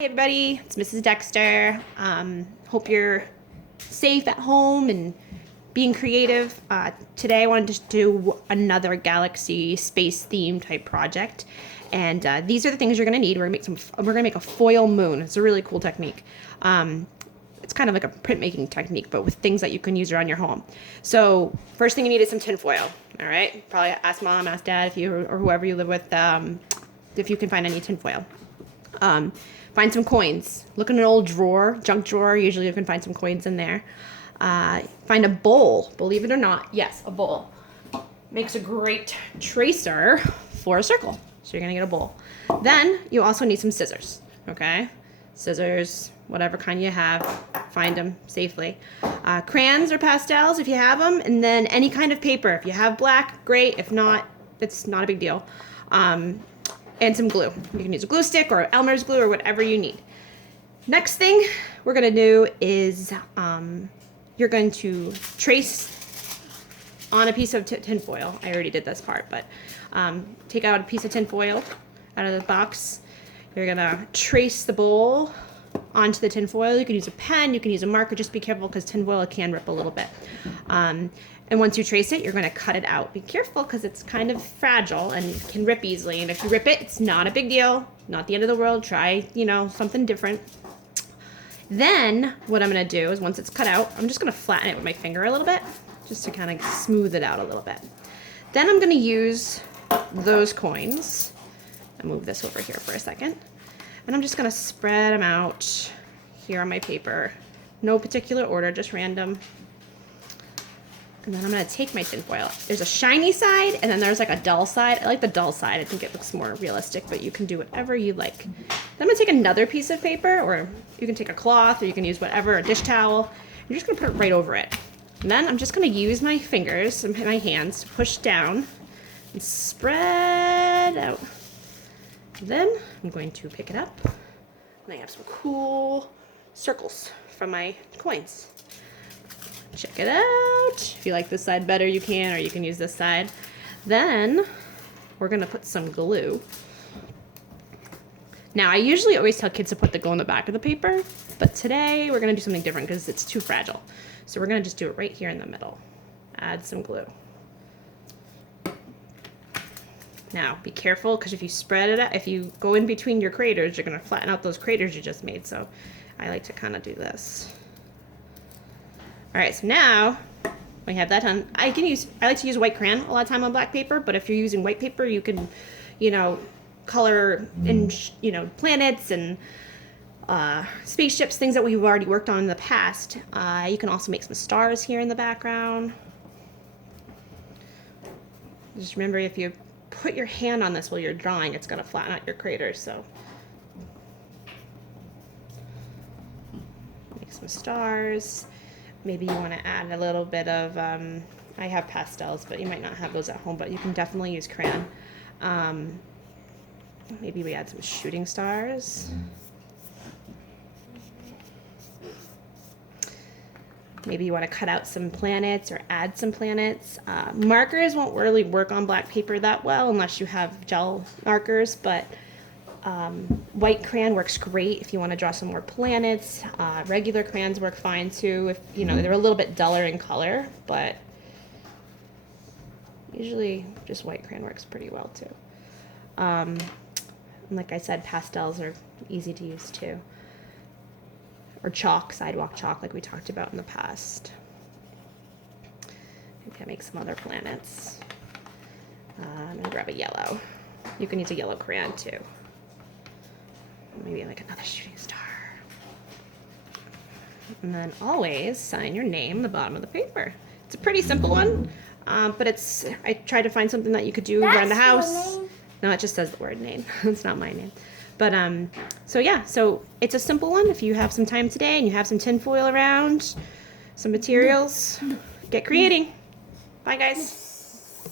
Hey everybody, it's Mrs. Dexter. Hope you're safe at home and being creative. Today I wanted to do another galaxy space theme type project, and these are the things you're gonna need. We're gonna make a foil moon. It's a really cool technique. It's kind of like a printmaking technique, but with things that you can use around your home. So first thing you need is some tin foil. All right, probably ask mom, ask dad if you or whoever you live with if you can find any tin foil. Find some coins. Look in an old drawer, junk drawer. Usually you can find some coins in there. Find a bowl. Believe it or not, yes, a bowl. Makes a great tracer for a circle. So you're gonna get a bowl. Then you also need some scissors, okay? Scissors, whatever kind you have, find them safely. Crayons or pastels if you have them, and then any kind of paper. If you have black, great. If not, it's not a big deal. And some glue. You can use a glue stick or Elmer's glue or whatever you need. Next thing we're gonna do is you're going to trace on a piece of tin foil. I already did this part, but take out a piece of tin foil out of the box. You're gonna trace the bowl onto the tin foil. You can use a pen, you can use a marker. Just be careful because tin foil can rip a little bit. And once you trace it, you're going to cut it out. Be careful because it's kind of fragile and can rip easily. And if you rip it, it's not a big deal. Not the end of the world. Try, something different. Then what I'm going to do is once it's cut out, I'm just going to flatten it with my finger a little bit just to kind of smooth it out a little bit. Then I'm going to use those coins. I'll move this over here for a second. And I'm just going to spread them out here on my paper. No particular order, just random. And then I'm going to take my tin foil. There's a shiny side, and then there's like a dull side. I like the dull side. I think it looks more realistic, but you can do whatever you like. Then I'm going to take another piece of paper, or you can take a cloth, or you can use whatever, a dish towel. You're just going to put it right over it. And then I'm just going to use my fingers and my hands to push down and spread out. And then I'm going to pick it up, and I have some cool circles from my coins. Check it out. If you like this side better, you can, or you can use this side. Then we're gonna put some glue. Now, I usually always tell kids to put the glue on the back of the paper, but today we're gonna do something different because it's too fragile. So we're gonna just do it right here in the middle. Add some glue. Now, be careful because if you spread it out, if you go in between your craters, you're gonna flatten out those craters you just made. So I like to kind of do this. All right, so now we have that done. I like to use white crayon a lot of time on black paper, but if you're using white paper, you can, color in, planets and spaceships, things that we've already worked on in the past. You can also make some stars here in the background. Just remember, if you put your hand on this while you're drawing, it's gonna flatten out your craters, so. Make some stars. Maybe you want to add a little bit of, I have pastels, but you might not have those at home, but you can definitely use crayon. Maybe we add some shooting stars. Maybe you want to cut out some planets or add some planets. Markers won't really work on black paper that well unless you have gel markers, but white crayon works great if you want to draw some more planets. Regular crayons work fine too if they're a little bit duller in color, but usually just white crayon works pretty well too. And like I said, pastels are easy to use too. Or chalk, sidewalk chalk like we talked about in the past. Maybe I make some other planets. I'm gonna grab a yellow. You can use a yellow crayon too. Maybe like another shooting star. And then always sign your name on the bottom of the paper. It's a pretty simple one, but I tried to find something that you could do around the house. No, it just says the word name. It's not my name. But so it's a simple one. If you have some time today and you have some tin foil around, some materials, get creating. Bye guys.